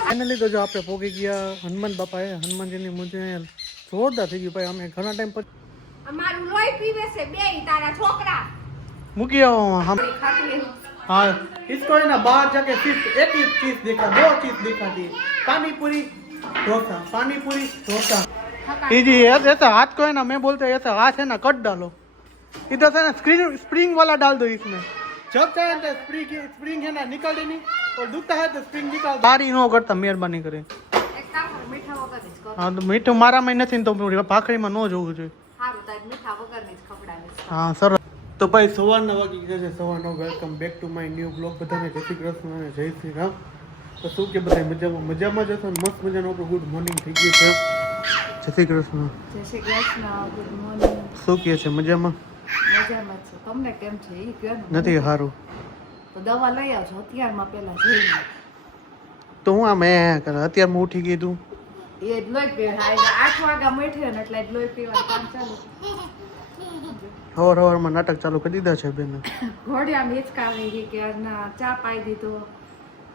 Finally તો જો આપણે પોગી ગયા હનુમાન બાપા હનુમાનજીની મૂર્તિ જોરદાર થઈ ગયું ભાઈ. અમે ઘણા ટાઈમ પછી અમારું લોહી પીવે છે બે તારા છોકરા મૂકી આવો हम हाँ इसको है ना बाहर जाके सिर्फ एक ही चीज देखा, दो चीज देखा थी, पानी पूरी डोसा, पानी पूरी डोसा. ये जी ऐसा हाथ को है ना मैं बोलते ऐसा हाथ है ना कट डालो इधर से ना स्प्रिंग वाला डाल दो इसमें. जब चाहे तो स्प्रिंग है ना निकाल देनी और दुखता है तो स्प्रिंग निकाल. बारी नो करता मेहरबानी करे. हाँ तो मीठું મારામાં નથી તો ભાખરીમાં ન જોવું જોઈએ. હા સરસ. તો ભાઈ સવારના વાગી ગયા છે 9:15. Welcome back to my new blog. બધાને જય શ્રી કૃષ્ણ અને જય શ્રી રામ. તો શું કે બધા મજામાં જ હશો. મસ્ત મજાનું આપણું ગુડ મોર્નિંગ થઈ ગયું છે. જય શ્રી કૃષ્ણ. જય શ્રી કૃષ્ણ. Good morning. શું કહે છે મજામાં? મજામાં છો. તમને કેમ છે એ કહો ને. નથી સારું તો દવા લઈ આવજો અત્યારમાં પહેલા જોઈને. તો હું આમ કરે અત્યારમાં ઉઠી ગઈ તું એ લોહી પીવા 8 વાગ્યા બેઠે ને એટલે લોહી પીવાનું કામ ચાલુ. હવારમાં નાટક ચાલુ કરી દીધા છે બેન. ઘોડિયા હિચકાવી કે ના ચા પાઈ દીધો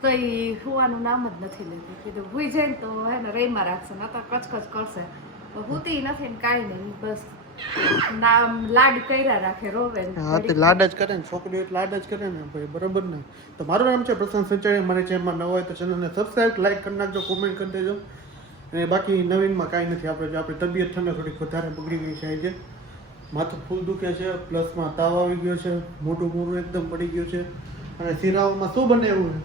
તો એ સુવાનું નામ જ નથી લેતું. કીધું હુઈ જાય ને તો હે ને રહીમાં રાખશે નકર કચકચ કરશે. તો હુતી નથી ને કાંઈ નહીં બસ નામ લાડ કર્યા રાખે રોવે. હા તે લાડ જ કરે ને છોકરીઓ એટલે લાડ જ કરે ને ભાઈ બરાબર ને. તો મારું નામ છે પ્રશાંત સંચારી. મારી ચેનલમાં નવો હોય તો ચેનલને સબસ્ક્રાઈબ લાઈક કરી નાખજો, કોમેન્ટ કરી દેજો. અને બાકી નવીનમાં કાંઈ નથી. આપણી તબિયત ઠંડા થોડીક વધારે બગડી ગઈ છે આજે. માથું ફૂલ દુખે છે, પ્લસમાં તાવ આવી ગયો છે, મોટું મોટું એકદમ પડી ગયું છે. અને શિરાઓમાં શું બનાવ્યું છે?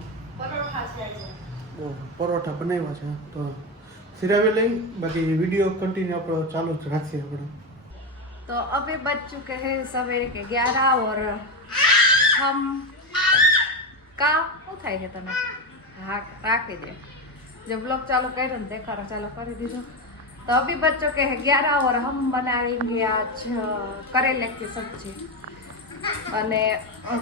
પરોઠા બનાવ્યા છે. તો શિરાવે લઈ બાકી વિડીયો કન્ટિન્યુ આપણો ચાલુ જ રાખીએ આપણે. तो अभी बज चुके हैं सवेरे के 11 और हम का उठाए है तने हाँ राखी दे जब ब्लॉग चालू कर रहे देखा चालू कर दीजिए. तो अभी बज चुके हैं 11 और हम बनाएंगे आज करेले की सब्जी. અને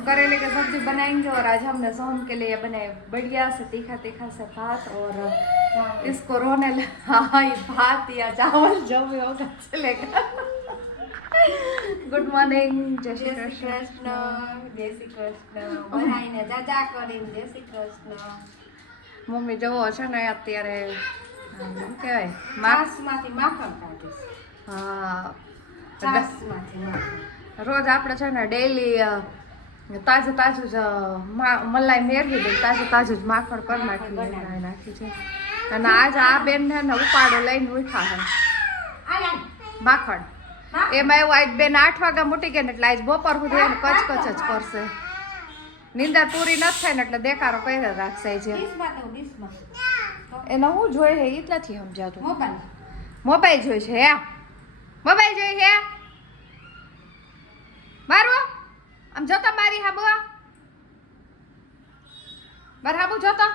करेले की सब्जी बनाएंगे और आज हमने सोम के लिए बनाए बढ़िया से तीखा तीखा से भात और इसको रोने हाँ ये भात या चावल जो भी होगा चलेगा. Good morning. જય શ્રી કૃષ્ણ. જય શ્રી કૃષ્ણ. બનાવીને જાજા કરીને જય શ્રી કૃષ્ણ. મમ્મી જવો છે ને અત્યારે શું કહેવાય માસમાંથી માખણ કાઢીશ. હા રોજ આપણે છે ને ડેઈલી તાજું તાજું જ મલાઈ મેળવી દઈએ, તાજું તાજું જ માખણ કરી નાખી છે. અને આજ આ બેન ને ઉપાડો લઈને ઉઠા છે માખણ. એમાં એવું આજ બેન 8 વાગ્યા મૂટી ગયા ને એટલે આજ બપોર સુધી એને કચકચ જ કરશે. નીંદર પૂરી નથી થાય ને એટલે દેખારો કર્યા રાખશે છે. એને હું જોઈ છે એ જ નથી સમજાતું. મોબાઈલ જોઈ છે હે મોબાઈલ જોઈ છે મારું આમ જોતો મારી હાબુ મારા હાબુ જોતો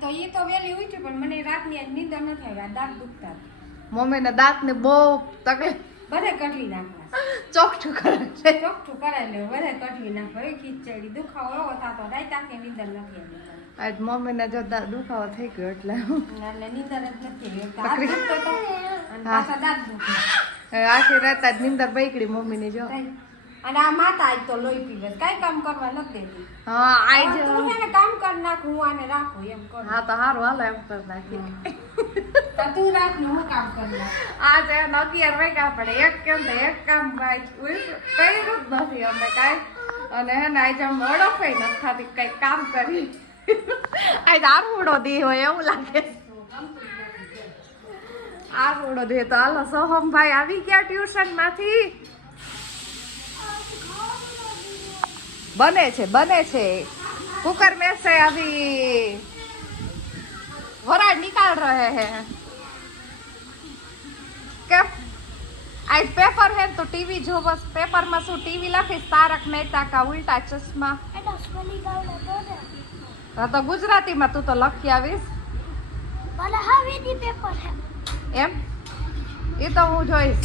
તો એ તો વેલી ઉઠી પણ મને રાતની નીંદર નથી આવી. દાંત દુખતા મમ્મીને દાંતને બહુ તકલીફ બધે કટલી નાખવા ચોકઠું કરે છે. ચોકઠું કરાવી લે બધે કટલી નાખો. એ ખીચડી દુખાવો એવો થતો રાત આખી નીંદર નથી આવી. આજ મમ્મીને જો દુખાવો થઈ ગયો એટલે નીંદર જ નથી આખી રાત જ નીંદર બગડી મમ્મીની જો. અને આ માતા આજ તો લોહી પીવે કઈ કામ કરવા નથી દેતી. હા આજ તું છે ને કામ કર નાખ હું આને રાખું એમ કર. હા તો હારું હાલો એમ કર નાખી તું રાખ ને હું કામ કર નાખ. આજે 11 વાગ્યા પડે એક કેમ તો એક કામ ભાઈ કર્યું જ નથી અમે કાંઈ. અને હે ને આજે આમ ઓળખાઈ નથી થતી કઈ કામ કરી. આજ આરોડો દે હોય એવું લાગે. આરોડો દે તો હાલો સોહમ ભાઈ આવી ગયા ટ્યુશન માંથી. बने छे कुकर में से अभी वराड निकाल रहे हैं. क्या आज पेपर है तो टीवी जो बस पेपर में शू टीवी लखीश तारक मेहता का उल्टा चश्मा. हाँ तो गुजराती में तू तो लखी आवीस एम ये तो हूँ जोईश.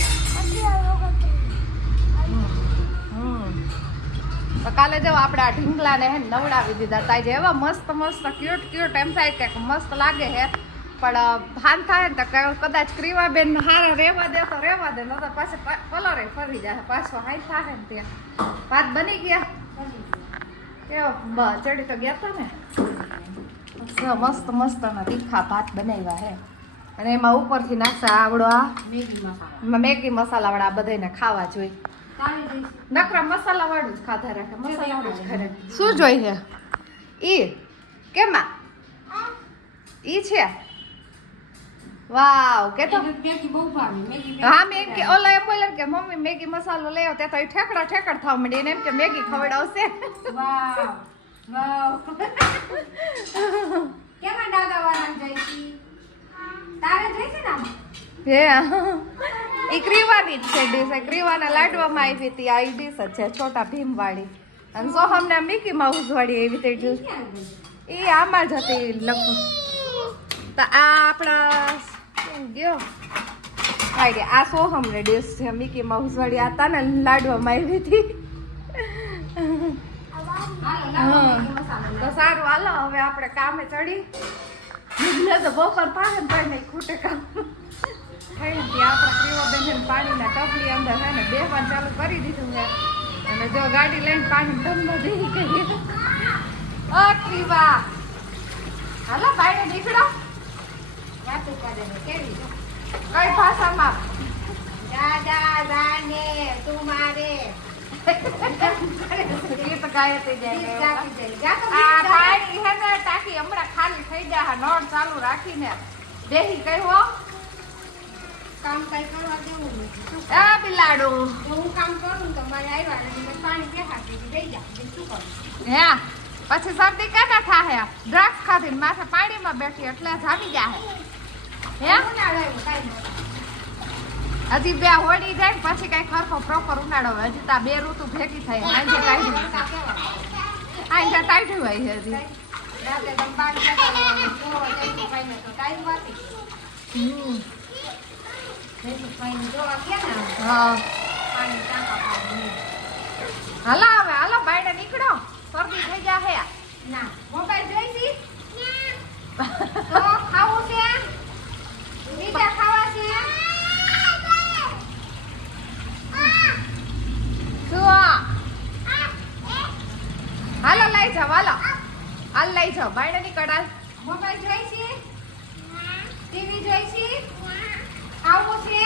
તો કાલે જો આપણે આ ઢીંગલાને હે નવડાવી દીધા હતા. જે એવા મસ્ત મસ્ત ક્યુટ ક્યુટ એમ થાય કે મસ્ત લાગે હે પણ ભાન થાય ને તો કદાચ ક્રીવાબેન હારે રહેવા દે તો રહેવા દે ન તો પાછું કલરે ફરી જાય પાછો હાઈ થાય ને ત્યાં. ભાત બની ગયા કેવા ચડી તો ગયા હતા ને મસ્ત મસ્ત ના તીખા ભાત બનાવ્યા હે અને એમાં ઉપરથી નાખશે આવડો આ મેગી મસાલા વાળા બધાને ખાવા જોઈએ નકરા મસાલા વાળું જ ખાધા રાખે મસાલા વાળું જ ખરે શું જોઈ છે ઈ કેમાં ઈ છે વાવ કે તો હા મેગી ઓલા એમ બોલે કે મમ્મી મેગી મસાલો લઈ આવ તે તો ઠેકડા ઠેકડ થવા માંડી એને એમ કે મેગી ખવડાવશે વાવ વાવ કેમાં ડાગાવાના જઈતી તારે જઈશે ને હે ઈ ક્રીવાની જ છે ડીશ ક્રીવાના લાડવામાં આવી હતી આ ડીશ જ છે છોટા ભીમ વાળી અને સોહમને મિકી માઉસ વાળી એવી તે ડીશ એ આમાં જ હતી લગભગ તો આ આપણા ગયો આ સોહમ ને ડીશ છે મિકી માઉસ વાળી આ તાને લાડવામાં આવી હતી તો સારું હાલો હવે આપણે કામે ચડી તો બપોર પાડે ને પાઈ નહીં ખૂટે કામ આપણા ક્રીવાબેન પાણીના ટપલી અંદર છે ને બેસવાનું ચાલુ કરી દીધું છે અને જો ગાડી લઈને પાણી ધંધો દઈ ગઈ ક્રીવા હાલો બાયણે નીકળો વાતો કરે કેવી કઈ ભાષામાં દાદા રાને તું મારે ગીત ગાય તે જાય જા તો આ પાણી હે ને ટાંકી હમણાં ખાલી થઈ જાય નળ ચાલુ રાખીને બેહી ગઈ હો કામ કઈ કરવા દેવું નહીં આ બિલાડું જો હું કામ કરું તો મારે આવ્યા ને મેં પાણી બેહાડી દઈ જા શું કરું હે પછી શરદી કેતા થાહે દ્રાક્ષ ખાધીને માથે પાણીમાં બેઠી એટલે જામી જાહે હે ઉનાળો આવ્યો કાંઈ હજી બે હોડી જાય ને પછી કઈ ખરખો પ્રોપર ઉનાળો હોય હજી તા બે ઋતુ ભેગી થાય આજે કાઢી આજે કાઢી હોય છે હજી રાતે તમે પાણી બેહાડવાનું જો જઈશું ભાઈને તો કાંઈ વાતી જઈશું ભાઈને જોવા ગયા ને હા પાણી ટાંકા પાડું હાલો હવે હાલો બાયણે નીકળો શરદી થઈ જાહે ના મોબાઈલ જોઈશી તો ખાવું છે બીજા ખાવા છે શું હાલો લઈ જાવ હાલ લઈ જાવ બાયણે નીકળાય મોબાઈલ જોઈશી ટીવી જોઈશી ખાવું છે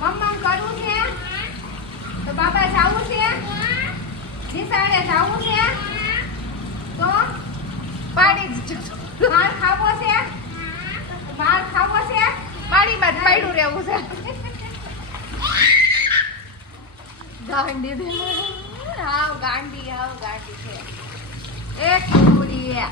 મમ્મા કરવું છે તો બાબા જાવું છે નિશાળે જાવું છે તો પાણી માર ખાવો છે માર ખાવો છે પાણીમાં જ પડ્યું રહેવું છે ગાંડી હાવ ગાંડી છે એક પૂરી આ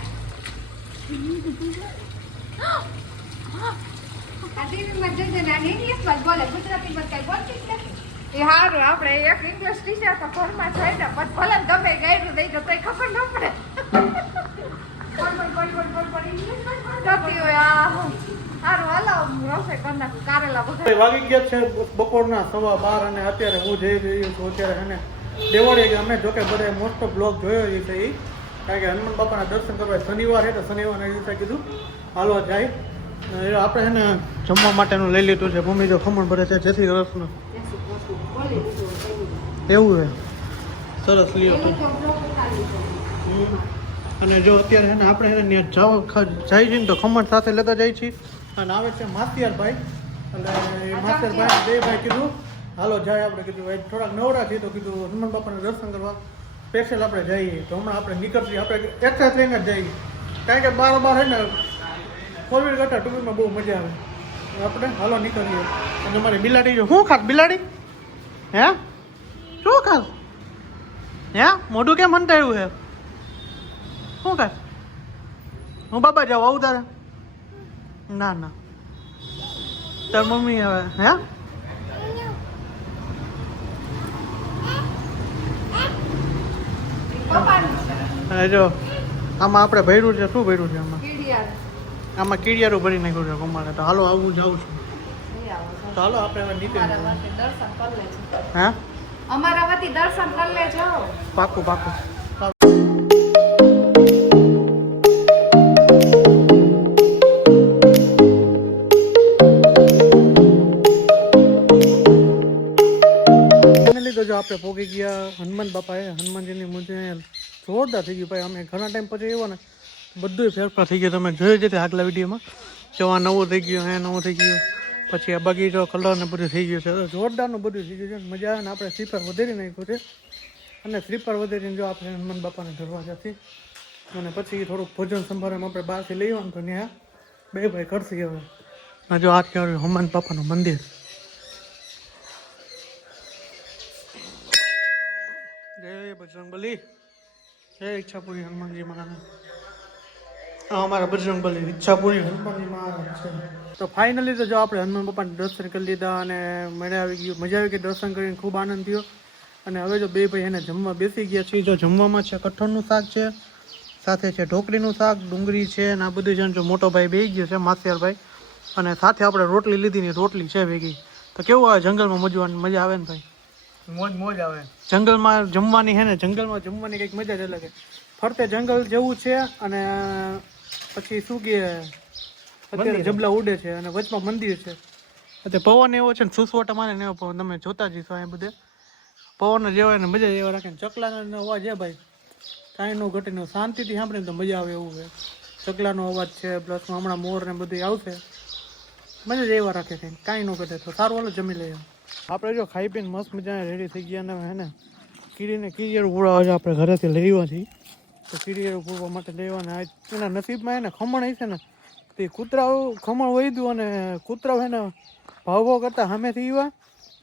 ટીવીમાં જોજો ને ઇંગ્લિશમાં બોલે ગુજરાતીમાં કઈ બોલતી જ નથી એ હારું આપણે એક ઇંગ્લિશ ટીચર તો ઘરમાં છે ને પણ ભલે ગમે ગાયરું દઈ તો તોય ખબર ન પડે કરતી હોય હારું હાલો રસોઈ કરી નાખું કારેલા બધા વાગી ગયા છે બપોરના 12:15 અને અત્યારે હું જઈ રહ્યો છું અત્યારે એને દેવાડીએ અમે જોકે બધા મોસ્ટ ઓફ બ્લોગ જોયો છે એ કારણ કે હનુમાન બાપાના દર્શન કરવા શનિવાર છે તો શનિવારના દિવસે કીધું હાલવા જાય આપણે એને જમવા માટેનું લઈ લીધું છે મમ્મી જો ખમણ ભરે છે જેથી રસનું એવું છે સરસ લ્યો તો અને જો અત્યારે એને આપણે એને ત્યાં જાય છે ને તો ખમણ સાથે લેતા જાય છીએ અને આવે છે માસિયારભાઈ એટલે એ માસિયારભાઈ જયભાઈ કીધું હાલો જાય આપણે કીધું ભાઈ થોડાક નવરા છીએ તો કીધું હનુમાન બાપાને દર્શન કરવા સ્પેશિયલ આપણે જઈએ તો હમણાં આપણે નીકળીએ આપણે એક્સેસ લઈને જ જઈએ કારણ કે બાર હે ને ફોર વ્હીલ કરતા ટુ વ્હીલમાં બહુ મજા આવે આપણે હાલો નીકળીએ અને અમારી બિલાડી જો શું ખાસ બિલાડી હે શું ખાસ હે મોઢું કેમ મંતાયું છે શું ખાસ હું બાબા જાઉં આવું તારે ના ના તાર મમ્મી હવે હે અને જો આમાં આપણે ભર્યું છે શું ભર્યું છે આમાં આમાં કીડિયારું ભરી નાખ્યું છે કુમારે તો હાલો આવું જાઉં છું તો હાલો આપણે હવે નીકળી દર્શન કરી લેજો હે અમારા વતી દર્શન કરી લેજો પાકું પાકું જો આપણે પોગી ગયા હનુમાન બાપાએ હનુમાનજીની મૂર્તિ જોરદાર થઈ ગયું ભાઈ. અમે ઘણા ટાઈમ પછી આવ્યો ને બધું ફેરફાર થઈ ગયો. તમે જોઈ જતી આગલા વિડીયોમાં જવા નવું થઈ ગયું, હે નવું થઈ ગયું. પછી આ બગીચો કલર ને બધું થઈ ગયું છે. જોરદારનું બધું થઈ ગયું છે. મજા આવે ને. આપણે સ્લીપર વધારી નાખ્યું છે અને સ્લીપર વધારીને જો આપણે હનુમાન બાપાને ધરવા જતી અને પછી થોડુંક ભોજન સંભાળવામાં આપણે બહારથી લઈ આવવાનું તો ત્યાં બે ભાઈ કરશે. હવે આ જો આ કહેવાય હનુમાન બાપાનું મંદિર. જય બજરંગબલી, જય ઈચ્છાપુરી હનુમાનજી મહારાજ. અમારા બજરંગબલી ઈચ્છાપુરી હનુમાનજી મહારાજ છે. તો ફાઇનલી તો જો આપણે હનુમાન બાપાને દર્શન કરી લીધા અને મજા આવી ગઈ. દર્શન કરીને ખૂબ આનંદ થયો. અને હવે જો બે ભાઈ એને જમવા બેસી ગયા છે. જો જમવામાં છે કઠોળનું શાક છે, સાથે છે ઢોકળીનું શાક, ડુંગળી છે અને આ બધું છે. જો મોટો ભાઈ બેસી ગયો છે માસિયારભાઈ, અને સાથે આપણે રોટલી લીધી ને રોટલી છે ભેગી. તો કેવું આવે જંગલમાં મજા આવે ને ભાઈ? મોજ આવે. જંગલમાં જમવાની હે ને, જંગલમાં જમવાની કંઈક મજા જ અલગ છે. ફરતે જંગલ જેવું છે અને પછી શું કે અત્યારે જબલા ઉડે છે અને વચમાં મંદિર છે. અત્યારે પવન એવો છે ને સુસવાટા મારે ને એવો પવન તમે જોતા જઈશો. અહીં બધે પવન જેવા ને મજા એવા રાખે ને. ચકલાનો અવાજ છે ભાઈ, કાંઈ ન ઘટે ને શાંતિથી સાંભળીને તો મજા આવે એવું છે. ચકલાનો અવાજ છે પ્લસમાં હમણાં મોર ને બધું આવશે. મજા જ એવા રાખે કંઈ કાંઈ ન ઘટે. તો સારું હાલો જમી લઈએ. આપણે જો ખાઈ પીને મસ્ત મજા રેડી થઈ ગયા ને હે ને કીડીયારું પૂરવા છે આપણે ઘરેથી લેવા છીએ. તો કીડીયારું પૂરવા માટે લેવાના એના નસીબમાં એને ખમણ હશે ને તે કૂતરાઓ ખમણ વહીદ્યું અને કૂતરાઓ એને ભાવ ભાવ કરતા સામેથી આવ્યા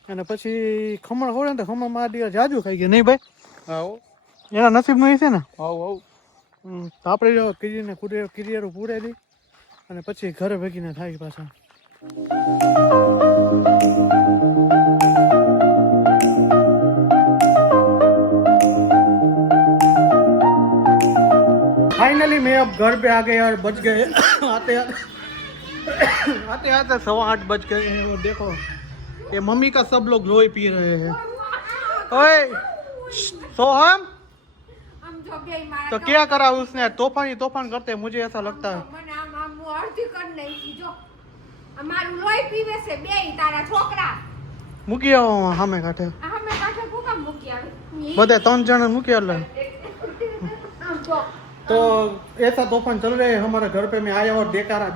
અને પછી ખમણ ખોડે ને તો ખમણ મારા દીવા જાજુ ખાઈ ગયા. નહીં ભાઈ? હા, એના નસીબનું હશે ને. તો આપણે જો કીડીયારું પૂરે દી અને પછી ઘરે ભેગીને થાય પાછા. फाइनली मैं अब घर पे आ गए और बज गए आते आते 8:15 बज गए हैं. और देखो ये मम्मी का सब लोग लोई पी रहे हैं. ओए सोहम, हम जो भी मारा तो क्या करा उसने? तूफान करते मुझे ऐसा लगता है. મને આમ અડધી કર નાખી. જો અમારું લોહી પીવે છે બે તારા છોકરા. મૂકી આવો સામે કાંઠે. અમે કાઠે ભૂકા મૂકી આવી બધે 3 જણ મૂકી એટલે. આમ જો तो ऐसा तूफान चल रहे हैं हमारे घर पे. मैं आया और डेकारा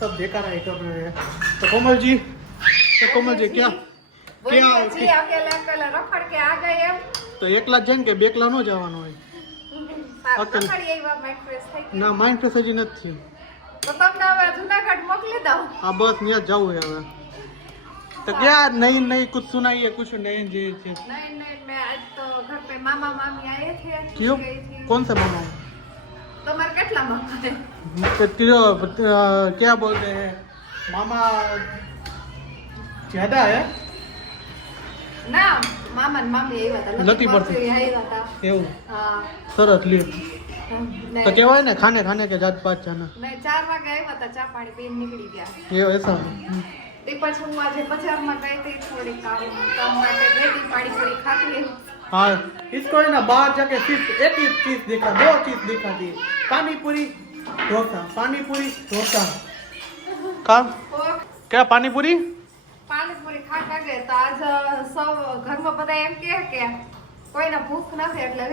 सब डेकारा ही कर रहे हैं. तो कोमल जी क्या બોલી અકેલા રખડ કે આ ગયે એમ તો એકલા જ જઈને કે બેકલા નો જવાનું હોય? રખડી આવ્યા માઇન્ડ ફ્રેશ થઈ ગયું. ના માઇન્ડ ફ્રેશ હજી નથી. તો તમને હવે જુનાગઢ મોકલી દઉં. આ બસ ત્યાં જવું है હવે. तो क्या नहीं कुछ सुनाइए कुछ नहीं जी. नहीं मैं आज तो घर पे मामा मामी आए थे. क्यों? कौन से मामा? તમારે કેટલા મામા છે? क्या बोलते हैं मामा ज्यादा है ના મામા ને મામી આવ્યા હતા. નથી પડતી. આવ્યા હતા. એવું હા સરસ લ્યો. ને तो कहेवाय ने खाने के जात पात जाना મેં 4 વાગે આવ્યા હતા. ચા પાણી પીને નીકળી ગયા. ये ऐसा. તે પછી હું આજે બજારમાં ગઈ હતી થોડી કામ માટે ગઈ પાણી પૂરી ખાધી. हाँ इसको है ना बाहर जाके सिर्फ एक ही चीज देखा, 2 चीज देखा थी. पानी पूरी डोसा. काम क्या पानी पूरी પાણીપુરી ખાતા ગયા તો આજ સૌ ઘરમાં બધા એમ કે કોઈને ભૂખ નથી એટલે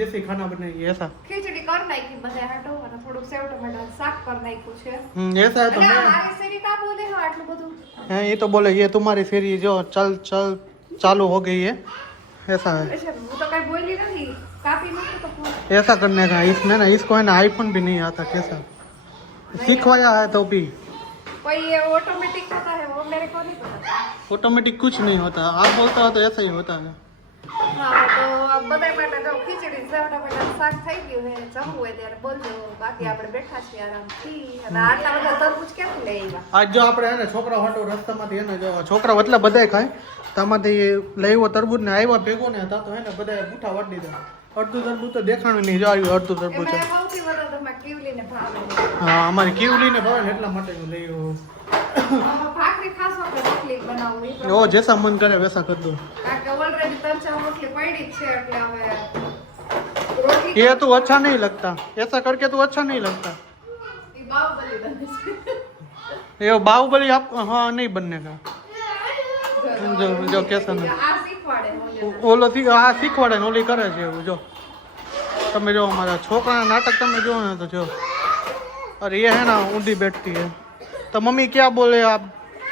देसी खाना बनाइए ऐसा. ખીચડી કરી નાખી બધા હાટો અને થોડુંક સેવ ટમેટા શાક કરી નાખ્યું છે. ऐसा है तो અને मैं મારી શેરી કા બોલે હો આટલું બધું. ये तो बोले ये तुम्हारी फेरी जो चल चालू हो गई है ऐसा है. એટલે હું તો કઈ બોલી નથી. કાપી નાખું તો ફોન. ऐसा करने का इसमें ना इसको है ना आईफोन भी नहीं आता. कैसा सिखवाया है तो भी कोई ये ऑटोमेटिक होता है वो मेरे को नहीं पता. ऑटोमेटिक कुछ नहीं होता. आप बोलता हो तो ऐसा ही होता है. હા તો બધા માટે જો ખીચડી સેવ ટમેટા શાક થઈ ગયું છે. જમવું હોય ત્યારે બોલજો. બાકી આપણે બેઠા છીએ આરામથી. અને આટલા બધા તરબૂચ ક્યાંથી લઈ આવ્યા? આજ જો આપણે એને છોકરા હાટો રસ્તામાંથી એને જો છોકરા એટલા બધાય ખાય તામાંથી લઈ આવ્યો તરબૂચ ને આવ્યા ભેગો ને હતા તો એને બધાએ બૂઠા વાળી દીધા. અડધું તરબૂચ તો દેખાણું નહીં. જો આવ્યું અડધું તરબૂચ. એમાં સૌથી વધારે તમારે કીવલીને ભાવે. હા અમારી કીવલીને ભાવે ને એટલા માટે હું લઈ આવ્યો. ભાખરી ખાસ આપણે રોટલી બનાવવી. ઓ જૈસા મન કરે વૈસા કર દો. કારણ કે ઓલરેડી 3-4 રોટલી પડી જ છે એટલે હવે રોટલી ये तो अच्छा नहीं लगता. ऐसा करके तो अच्छा नहीं लगता. ઈ બાહુબલી બને છે. ये बाहुबली आप हाँ नहीं बनने का. जो कैसा ना આ શીખવાડે ઓલો આ શીખવાડે ને ઓલી કરે છે એવું જો તમે જો हमारा छोकरा नाटक તમે जो ना तो जो और ये है ना ऊंधी बैठती है तो मम्मी क्या बोले आप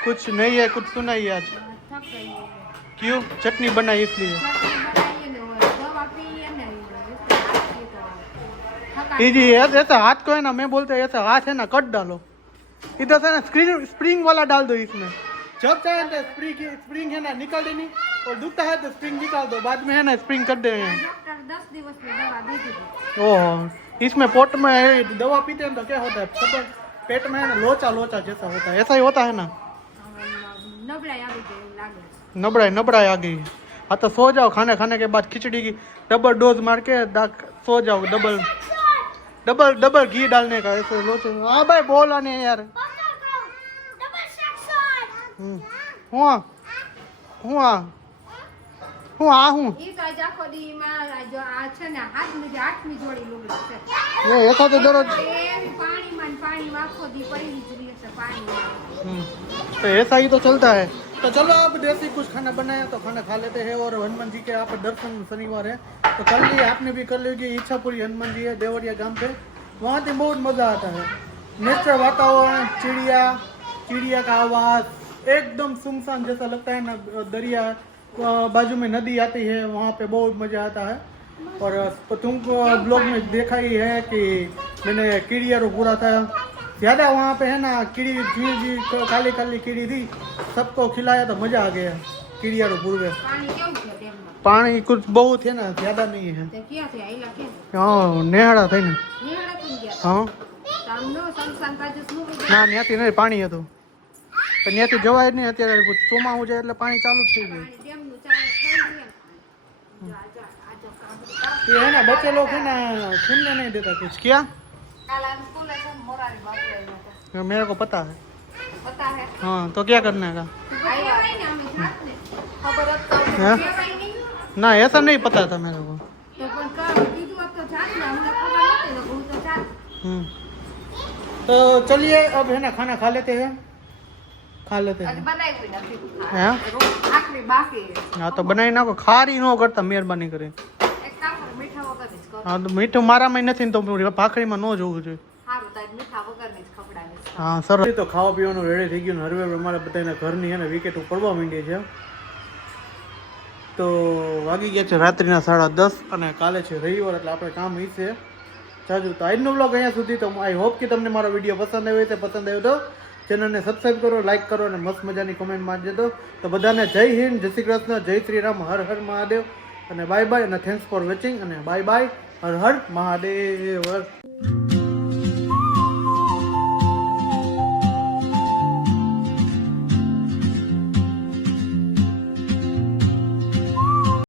कुछ नहीं है कुछ सुनाइए आज थक गई है क्यों चटनी बनाई इसलिए जी ऐसा हाथ को है ना मैं बोलते हैं ऐसा हाथ है ना कट डालो इधर से ना स्प्रिंग वाला डाल दो इसमें जब चाहे तो स्प्रिंग है ना निकाल देनी और दुखता है तो स्प्रिंग निकाल दो बाद में है ना स्प्रिंग कर देंगे डॉक्टर 10 दिवस में दवा दे दी ओह इसमें पोट में है दवा पीते हैं तो क्या होता है सब पेट में है ना लोचा लोचा जैसा होता है ऐसा ही होता है ना नबड़ाई आ गई लागे नबड़ाई आ गई हाँ तो सो जाओ खाने खाने के बाद खिचड़ी की डबल डोज मार के सो जाओ डबल घी डालने का ऐसे लोचे हाँ भाई बोला नहीं यार હું ઈ તો આજ આખો દી માં જો આ છે ને હાથની જે 8મી જોડી લુગડા છે ये ऐसा तो दररोज એવી પાણીમાં આખો દી પડી જ રહે છે પાણીમાં तो ऐसा ही तो चलता है तो चलो आप देसी कुछ खाना बनाया तो खाना खा लेते हैं और हनुमान जी के आप दर्शन शनिवार है तो कर लिए आपने भी कर ली इच्छापुरी हनुमान जी है देवरिया गांव पे वहाँ से बहुत मज़ा आता है नेचर वातावरण चिड़िया का आवाज़ एकदम सुनसान जैसा लगता है ना दरिया बाजू में नदी आती है वहाँ पे बहुत मज़ा आता है और तुमको ब्लॉग में देखा ही है कि मैंने कीड़िया रो पूरा था ज़्यादा वहाँ पे है ना कीड़ी जी काली काली कीड़ी थी सबको खिलाया तो मज़ा आ गया कीड़िया रो पूरे પાણી કેવું છે ડેમમાં पानी कुछ बहुत है ना ज़्यादा नहीं है તે ક્યાં છે આઈલા કે हाँ नेहाड़ा था ना નિહાળા થઈ ગયા हाँ સામનો સંસાન કાજુ શું ના ત્યાંથી નહીં પાણી હતું તો ત્યાંથી જવાય જ નહીં અત્યારે ચોમાસું જાય એટલે પાણી ચાલુ જ થઈ ગયું પાણી ડેમનું ચાલે થઈ ગયા ये है ना बच्चे लोग है ना सुनने नहीं देता कुछ क्या કાલ આ સ્કૂલે છે મોરારી બાપુ આવ્યા હતા मेरे को पता है પતા હે हाँ तो क्या करने का આવ્યા ને અમે જાત ને ખબર જ તો हैं? કહેવાય નહીં ना ऐसा नहीं पता था मेरे को તો પણ કીધું હોત તો જાત ને અમને ખબર નહોતી ને હું તો જાત तो चलिए अब है ना खाना खा लेते हैं આજે બનાવી પી નથી हैं આખરી બાકી हाँ तो बनाई ना को खारी न करता मेहरबानी करे એક કામ કરો મીઠા વગરની જ કરો हाँ तो मीठું મારામાં નથી ને તો ભાખરીમાં ન જોવું જોઈએ સારું તાજ મીઠા વગરની જ ખવડાવીશ હા સરસ તો ખાવા પીવાનું રેડી થઈ ગયું ને હવે અમારા બધાના ઘરની છે ને વિકેટ પડવા માંડી છે તો વાગી ગયા છે રાત્રિના 10:30 અને કાલે છે રવિવાર એટલે આપણે કામ ઈ છે જાજુ તો આજનો વ્લોગ અહીંયા સુધી તો આઈ હોપ કે તમને મારો વિડીયો પસંદ આવ્યો છે પસંદ આવ્યો તો ચેનલને સબસ્ક્રાઈબ કરો લાઈક કરો અને મસ્ત મજાની કોમેન્ટ મારજો તો બધાને જય હિન્દ જય શ્રી કૃષ્ણ જય શ્રી રામ હર હર મહાદેવ અને બાય બાય અને થેન્ક્સ ફોર વોચિંગ અને બાય બાય હર હર મહાદેવ